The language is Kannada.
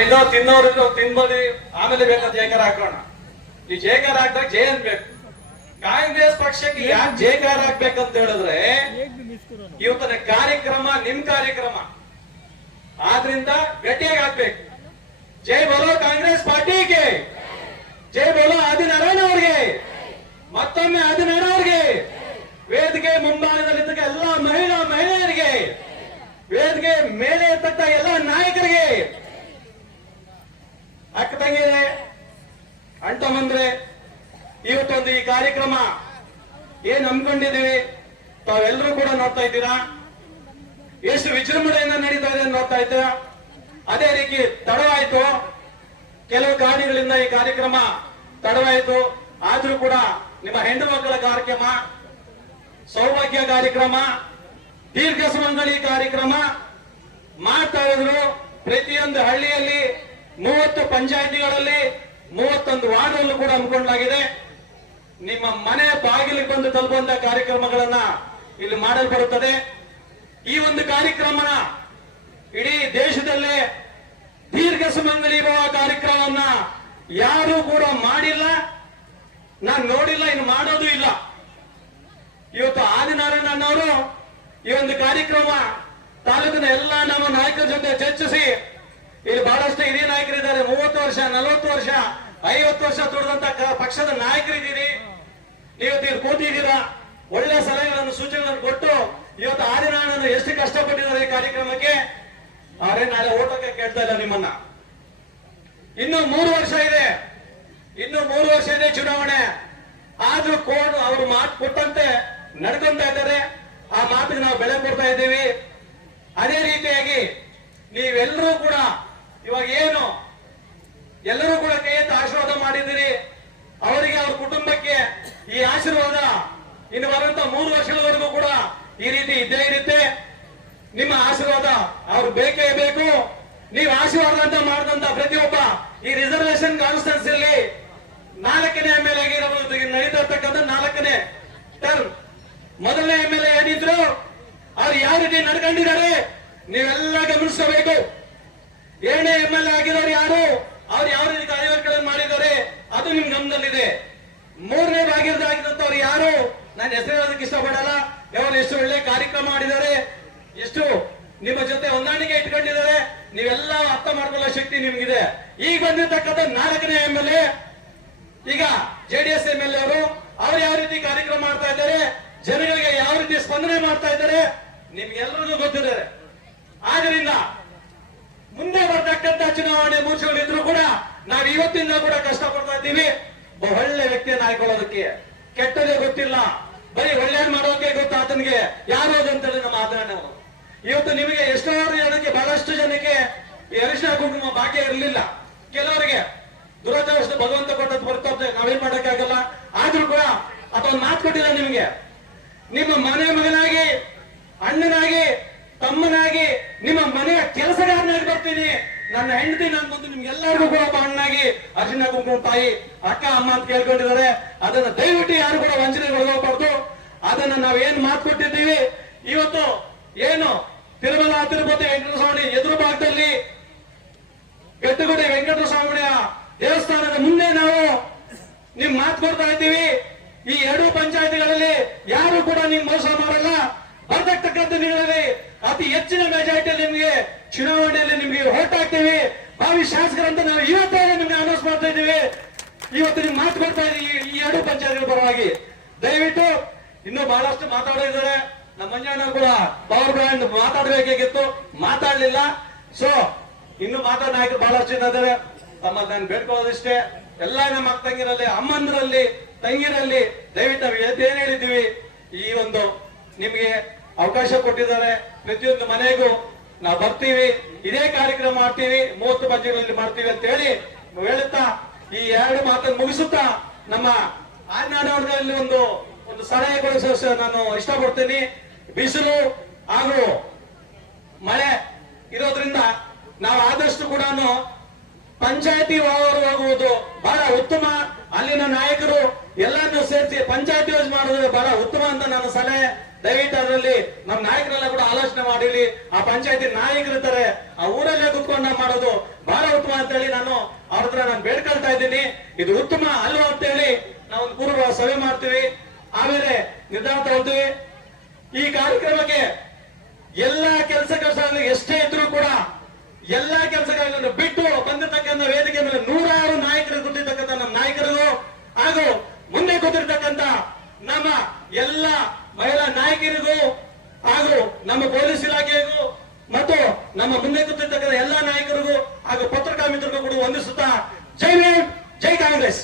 ಇಲ್ಲ ತಿನ್ನೋರು ತಿನ್ಬೋದು, ಆಮೇಲೆ ಬೇಕಾದ ಜೇಕರ ಹಾಕೋಣ. ಈ ಜೇಕರ ಹಾಕ್ದಾಗ ಜೆ ಅನ್ಬೇಕು. ಕಾಂಗ್ರೆಸ್ ಪಕ್ಷಕ್ಕೆ ಯಾಕೆ ಜೇಕರ ಹಾಕ್ಬೇಕಂತ ಹೇಳಿದ್ರೆ ಇವತ್ತಿನ ಕಾರ್ಯಕ್ರಮ ನಿಮ್ ಕಾರ್ಯಕ್ರಮ ಆದ್ರಿಂದ ಗಟ್ಟಿಯಾಗಿ ಹಾಕ್ಬೇಕು. ಜೈ ಬೋಲೋ ಕಾಂಗ್ರೆಸ್ ಪಾರ್ಟಿಗೆ, ಜೈ ಬೋಲೋ ಆದಿನಾರಾಯಣ ಅವ್ರಿಗೆ, ಮತ್ತೊಮ್ಮೆ ಆದಿನಾರಾಯಣ ಅವ್ರಿಗೆ, ವೇದಿಕೆ ಮುಂಭಾಗದಲ್ಲಿದ್ದ ಎಲ್ಲ ಮಹಿಳೆಯರಿಗೆ, ವೇದಿಕೆ ಮೇಲೆ ಇರ್ತಕ್ಕ ಎಲ್ಲ ನಾಯಕರಿಗೆ, ಅಕ್ಕ ತಂಗಿರೆ, ಅಂಟಮಂದ್ರೆ, ಇವತ್ತೊಂದು ಈ ಕಾರ್ಯಕ್ರಮ ಏನ್ ಹಮ್ಮಿಕೊಂಡಿದೀವಿ ತಾವೆಲ್ಲರೂ ಕೂಡ ನೋಡ್ತಾ ಇದ್ದೀರಾ. ಎಷ್ಟು ವಿಜೃಂಭಣೆಯಿಂದ ನಡೀತಾ ಇದೆ ನೋಡ್ತಾ ಇದ್ದೀರಾ. ಅದೇ ರೀತಿ ತಡವಾಯಿತು, ಕೆಲವು ಕಾರಣಗಳಿಂದ ಈ ಕಾರ್ಯಕ್ರಮ ತಡವಾಯಿತು. ಆದ್ರೂ ಕೂಡ ನಿಮ್ಮ ಹೆಣ್ಣು ಮಕ್ಕಳ ಕಾರ್ಯಕ್ರಮ, ಸೌಭಾಗ್ಯ ಕಾರ್ಯಕ್ರಮ, ದೀರ್ಘ ಸುಮಂಗಲಿ ಕಾರ್ಯಕ್ರಮ ಮಾಡ್ತಾ ಇದ್ರು. ಪ್ರತಿಯೊಂದು ಹಳ್ಳಿಯಲ್ಲಿ 30 ಪಂಚಾಯಿತಿಗಳಲ್ಲಿ 31 ವಾರ್ಡ್ನಲ್ಲೂ ಕೂಡ ಹಮ್ಮಿಕೊಳ್ಳಲಾಗಿದೆ. ನಿಮ್ಮ ಮನೆ ಬಾಗಿಲಿಗೆ ಬಂದು ತಲುಪುವಂತಹ ಕಾರ್ಯಕ್ರಮಗಳನ್ನ ಇಲ್ಲಿ ಮಾಡಲ್ಪಡುತ್ತದೆ. ಈ ಒಂದು ಕಾರ್ಯಕ್ರಮನ ಇಡೀ ದೇಶದಲ್ಲೇ ದೀರ್ಘ ಸುಮಂಗಲಿ ಭವ ಕಾರ್ಯಕ್ರಮವನ್ನ ಯಾರು ಕೂಡ ಮಾಡಿಲ್ಲ, ನಾನು ನೋಡಿಲ್ಲ, ಇನ್ನು ಮಾಡೋದು ಇಲ್ಲ. ಇವತ್ತು ಆದಿನಾರಾಯಣ ಅವರು ಈ ಒಂದು ಕಾರ್ಯಕ್ರಮ ತಾಲೂಕಿನ ಎಲ್ಲ ನಮ್ಮ ನಾಯಕರ ಜೊತೆ ಚರ್ಚಿಸಿ, ಇಲ್ಲಿ ಬಹಳಷ್ಟು ಹಿರಿಯ ನಾಯಕರಿದ್ದಾರೆ, 30 ವರ್ಷ 40 ವರ್ಷ 50 ವರ್ಷ ದುಡಿದಂತ ಪಕ್ಷದ ನಾಯಕರಿದ್ದೀರಿ. ಇವತ್ತು ಇಲ್ಲಿ ಕೂತಿದ್ದೀರಾ, ಒಳ್ಳೆ ಸಲಹೆಗಳನ್ನು ಸೂಚನೆಗಳನ್ನು ಕೊಟ್ಟು ಇವತ್ತು ಆದಿನಾರಾಯಣನು ಎಷ್ಟು ಕಷ್ಟಪಟ್ಟಿದ್ದಾರೆ ಈ ಕಾರ್ಯಕ್ರಮಕ್ಕೆ. ಆದ್ರೆ ನಾಳೆ ಓಟಕ್ಕೆ ಕೇಳ್ತಾ ಇಲ್ಲ ನಿಮ್ಮನ್ನ. ಇನ್ನು 3 ವರ್ಷ ಇದೆ, ಇನ್ನು 3 ವರ್ಷ ಇದೆ ಚುನಾವಣೆ. ಆದ್ರೂ ಕೋಡ್ ಅವರು ಮಾತು ಕೊಟ್ಟಂತೆ ನಡ್ಕೊಂತಾ ಇದ್ದಾರೆ. ಆ ಮಾತಿಗೆ ನಾವು ಬೆಲೆ ಕೊಡ್ತಾ ಇದ್ದೀವಿ. ಅದೇ ರೀತಿಯಾಗಿ ನೀವೆಲ್ಲರೂ ಕೂಡ ಇವಾಗ ಏನು ಎಲ್ಲರೂ ಕೂಡ ಕೈ ಎತ್ತಿ ಆಶೀರ್ವಾದ ಮಾಡಿದ್ದೀರಿ. ಅವರಿಗೆ, ಅವ್ರ ಕುಟುಂಬಕ್ಕೆ ಈ ಆಶೀರ್ವಾದ ಇನ್ನು ಬರುವಂತ 3 ವರ್ಷಗಳವರೆಗೂ ಕೂಡ ಈ ರೀತಿ ಇದ್ದೇ ಇರುತ್ತೆ. ನಿಮ್ಮ ಆಶೀರ್ವಾದ ಅವ್ರು ಬೇಕೇ ಬೇಕು. ನೀವು ಆಶೀರ್ವಾದ ಅಂತ ಮಾಡಿದಂತ ಪ್ರತಿಯೊಬ್ಬ ಈ ರಿಸರ್ವೇಶನ್ ಕಾನ್ಸ್ಟಿಟ್ಯೂನ್ಸಿಯಲ್ಲಿ 4ನೇ MLA ಆಗಿರಬಹುದು, ನಡೀತಾ ಇರ್ತಕ್ಕಂಥ 4ನೇ ಟರ್ಮ್. ಮೊದಲನೇ MLA ಏನಿದ್ರು ಅವ್ರು ಯಾವ ರೀತಿ ನಡ್ಕೊಂಡಿದ್ದಾರೆ ನೀವೆಲ್ಲ ಗಮನಿಸಬೇಕು. 7ನೇ MLA ಆಗಿರೋರು ಯಾರು, ಅವ್ರು ಯಾವ ರೀತಿ ಕಾರ್ಯಕ್ರಮಗಳನ್ನು ಮಾಡಿದ್ದಾರೆ ಅದು ನಿಮ್ ಗಮನದಲ್ಲಿದೆ. 3ನೇ ಭಾಗ್ಯದಾಗಿದ್ದಂಥವ್ರು ಯಾರು, ನಾನು ಹೆಸರು ಹೇಳೋದಕ್ಕೆ ಇಷ್ಟಪಡಲ್ಲ. ಅವರು ಎಷ್ಟು ಒಳ್ಳೆ ಕಾರ್ಯಕ್ರಮ ಮಾಡಿದ್ದಾರೆ, ಎಷ್ಟು ನಿಮ್ಮ ಜೊತೆ ಹೊಂದಾಣಿಕೆ ಇಟ್ಕೊಂಡಿದ್ದಾರೆ, ನೀವೆಲ್ಲ ಅರ್ಥ ಮಾಡ್ಕೊಳ್ಳೋ ಶಕ್ತಿ ನಿಮ್ಗಿದೆ. ಈಗ ಬಂದಿರ್ತಕ್ಕಂಥ 4ನೇ MLA, ಈಗ JDS MLA ಅವರು ಯಾವ ರೀತಿ ಕಾರ್ಯಕ್ರಮ ಮಾಡ್ತಾ ಇದ್ದಾರೆ, ಜನಗಳಿಗೆ ಯಾವ ರೀತಿ ಸ್ಪಂದನೆ ಮಾಡ್ತಾ ಇದ್ದಾರೆ ನಿಮ್ಗೆಲ್ಲರಿಗೂ ಗೊತ್ತಿದ್ದಾರೆ. ಆದ್ರಿಂದ ಮುಂದೆ ಬರ್ತಕ್ಕಂಥ ಚುನಾವಣೆ ಮುಗಿಸ್ಕೊಂಡಿದ್ರು ಕೂಡ ನಾವು ಇವತ್ತಿಂದ ಕೂಡ ಕಷ್ಟಪಡ್ತಾ ಇದ್ದೀವಿ. ಒಳ್ಳೆ ವ್ಯಕ್ತಿಯನ್ನು ಆಯ್ಕೊಳ್ಳೋದಕ್ಕೆ, ಕೆಟ್ಟದೇ ಗೊತ್ತಿಲ್ಲ, ಬರೀ ಒಳ್ಳೆಯ ಮಾಡೋಕೆ ಗೊತ್ತು ಆತನಿಗೆ ಯಾರು ಅದಂತೇಳಿ ನಮ್ಮ ಆದರಣೆಯವರು. ಇವತ್ತು ನಿಮಗೆ ಎಷ್ಟೋ ಜನಕ್ಕೆ, ಬಹಳಷ್ಟು ಜನಕ್ಕೆ ಈ ಅರಿಶಿನ ಕುಂಕುಮ ಭಾಗ್ಯ ಇರಲಿಲ್ಲ. ಕೆಲವರಿಗೆ ದುರದೃಷ್ಟ ಭಗವಂತ ಕೊಟ್ಟದ್ದು ಬರ್ತದೆ, ನಾವೇನ್ ಮಾಡಕ್ಕಾಗಲ್ಲ. ಆದ್ರೂ ಕೂಡ ಅದೊಂದು ಮಾತು ಕೊಟ್ಟಿಲ್ಲ ನಿಮ್ಗೆ. ನಿಮ್ಮ ಮನೆ ಮಗನಾಗಿ, ಅಣ್ಣನಾಗಿ, ತಮ್ಮನಾಗಿ, ನಿಮ್ಮ ಮನೆಯ ಕೆಲಸಗಾರನಾಗಿ ಬರ್ತೀನಿ. ನನ್ನ ಹೆಂಡತಿ ನಾನು ಬಂದು ನಿಮ್ಗೆಲ್ಲರಿಗೂ ಕೂಡ ಒಬ್ಬ ಅಣ್ಣಾಗಿ ಅರಿಶಿನ ಕುಂಕುಮ ತಾಯಿ ಅಕ್ಕ ಅಮ್ಮ ಅಂತ ಕೇಳ್ಕೊಂಡಿದ್ದಾರೆ. ಅದನ್ನ ದಯವಿಟ್ಟು ಯಾರು ಕೂಡ ವಂಚನೆಗೊಳಗಾಗಬಾರ್ದು. ಅದನ್ನ ನಾವೇನ್ ಮಾತು ಕೊಟ್ಟಿದ್ದೀವಿ. ಇವತ್ತು ಏನು ತಿರುಮಲ ತಿರುಪತಿ ವೆಂಕಟೇಶ್ವರ ಸ್ವಾಮಿ ಎದುರು ಭಾಗದಲ್ಲಿ ಬೆಟ್ಟಗುಡಿ ವೆಂಕಟೇಶ್ವರ ಸ್ವಾಮಿಯ ದೇವಸ್ಥಾನದ ಮುಂದೆ ನಾವು ನಿಮ್ ಮಾತು ಕೊಡ್ತಾ ಇದ್ದೀವಿ. ಈ 2 ಪಂಚಾಯತಿಗಳಲ್ಲಿ ಯಾರು ಕೂಡ ನಿಮ್ ಮೋಸ ಮಾಡಲ್ಲ. ಬರ್ತಕ್ಕಂಥ ದಿನಗಳಲ್ಲಿ ಅತಿ ಹೆಚ್ಚಿನ ಮೆಜಾರಿಟಿಯಲ್ಲಿ ನಿಮಗೆ ಚುನಾವಣೆಯಲ್ಲಿ ನಿಮ್ಗೆ ವೋಟ್ ಹಾಕ್ತೀವಿ. ಭಾವಿ ಶಾಸಕರಂತ ನಾವು ಇವತ್ತೇ ನಿಮ್ಗೆ ಅನೌನ್ಸ್ ಮಾಡ್ತಾ ಇದ್ದೀವಿ. ಇವತ್ತು ನಿಮ್ ಮಾತು ಕೊಡ್ತಾ ಇದ್ದೀವಿ ಈ 2 ಪಂಚಾಯತ್ಗಳ ಪರವಾಗಿ. ದಯವಿಟ್ಟು ಇನ್ನೂ ಬಹಳಷ್ಟು ಮಾತಾಡಿದ್ದಾರೆ. ನಮ್ಮ ಮಂಜಣ್ಣ ಕೂಡ ಪವರ್ ಬ್ರ್ಯಾಂಡ್ ಮಾತಾಡಬೇಕಾಗಿತ್ತು, ಮಾತಾಡ್ಲಿಲ್ಲ. ಸೊ ಇನ್ನು ಮಾತಾಡ ನಾಯಕರು ಬಹಳಷ್ಟು ಜನ ಇದ್ದಾರೆ. ತಮ್ಮ ನಾನು ಬೇಡ್ಕೊಳ್ಳೋದಿಷ್ಟೇ, ಎಲ್ಲ ನಮ್ಮ ಅಕ್ಕ ತಂಗಿರಲ್ಲಿ, ಅಮ್ಮಂದ್ರಲ್ಲಿ, ತಂಗಿರಲ್ಲಿ ದಯವಿಟ್ಟು ನಾವು ಏನ್ ಹೇಳಿದ್ದೀವಿ, ಈ ಒಂದು ನಿಮ್ಗೆ ಅವಕಾಶ ಕೊಟ್ಟಿದ್ದಾರೆ. ಪ್ರತಿಯೊಂದು ಮನೆಗೂ ನಾವು ಬರ್ತೀವಿ, ಇದೇ ಕಾರ್ಯಕ್ರಮ ಮಾಡ್ತೀವಿ, 30 ಬಜೆಟ್ಗಳಲ್ಲಿ ಮಾಡ್ತೀವಿ ಅಂತ ಹೇಳಿ ಹೇಳುತ್ತಾ ಈ 2 ಮಾತನ್ನು ಮುಗಿಸುತ್ತಾ ನಮ್ಮ ಆದಿನಾರಾಯಣದಲ್ಲಿ ಒಂದು ಸಲಹೆಗೊಳಿಸ ನಾನು ಇಷ್ಟಪಡ್ತೀನಿ. ಬಿಸಿಲು ಹಾಗೂ ಮಳೆ ಇರೋದ್ರಿಂದ ನಾವು ಆದಷ್ಟು ಕೂಡ ಪಂಚಾಯತಿ ಹೋಗುವುದು ಬಹಳ ಉತ್ತಮ. ಅಲ್ಲಿನ ನಾಯಕರು ಎಲ್ಲಾನು ಸೇರಿಸಿ ಪಂಚಾಯತಿ ಯೂಸ್ ಮಾಡೋದು ಬಹಳ ಉತ್ತಮ ಅಂತ ನನ್ನ ಸಲಹೆ. ದಯವಿಟ್ಟು ಅದರಲ್ಲಿ ನಮ್ಮ ನಾಯಕರೆಲ್ಲ ಕೂಡ ಆಲೋಚನೆ ಮಾಡಿರಿ. ಆ ಪಂಚಾಯತಿ ನಾಯಕರು ಇರ್ತಾರೆ, ಆ ಊರಲ್ಲೇ ಕುತ್ಕೊಂಡು ಮಾಡೋದು ಬಹಳ ಉತ್ತಮ. ಅಂತೇಳಿ ನಾನು ಅವ್ರ ಹತ್ರ ನಾನು ಬೇಡ್ಕೊಳ್ತಾ ಇದ್ದೀನಿ. ಇದು ಉತ್ತಮ ಅಲ್ವಾ ಅಂತೇಳಿ ನಾವು ಒಂದು ಪೂರ್ವ ಸಭೆ ಮಾಡ್ತೀವಿ, ಆಮೇಲೆ ನಿರ್ಧಾರ ತಗೊಳ್ತೀವಿ. ಈ ಕಾರ್ಯಕ್ರಮಕ್ಕೆ ಎಲ್ಲಾ ಕೆಲಸಗಳನ್ನು ಎಷ್ಟೇ ಇದ್ರೂ ಕೂಡ ಎಲ್ಲಾ ಕೆಲಸಗಳನ್ನು ಬಿಟ್ಟು ಬಂದಿರತಕ್ಕಂಥ ವೇದಿಕೆ ಮೇಲೆ 100 ನಾಯಕರು ಕೂತಿರ್ತಕ್ಕಂಥ ನಮ್ಮ ನಾಯಕರಿಗೂ ಹಾಗೂ ಮುಂದೆ ಕೂತಿರ್ತಕ್ಕಂಥ ನಮ್ಮ ಎಲ್ಲ ಮಹಿಳಾ ನಾಯಕರಿಗೂ ಹಾಗೂ ನಮ್ಮ ಪೊಲೀಸ್ ಇಲಾಖೆಗೂ ಮತ್ತು ನಮ್ಮ ಮುಂದೆ ಕೂತಿರ್ತಕ್ಕಂಥ ಎಲ್ಲಾ ನಾಯಕರಿಗೂ ಹಾಗೂ ಪತ್ರಿಕಾ ಮಿತ್ರರಿಗೂ ಕೂಡ ವಂದಿಸುತ್ತಾ ಜೈ ಹಿಂದ್, ಜೈ ಕಾಂಗ್ರೆಸ್.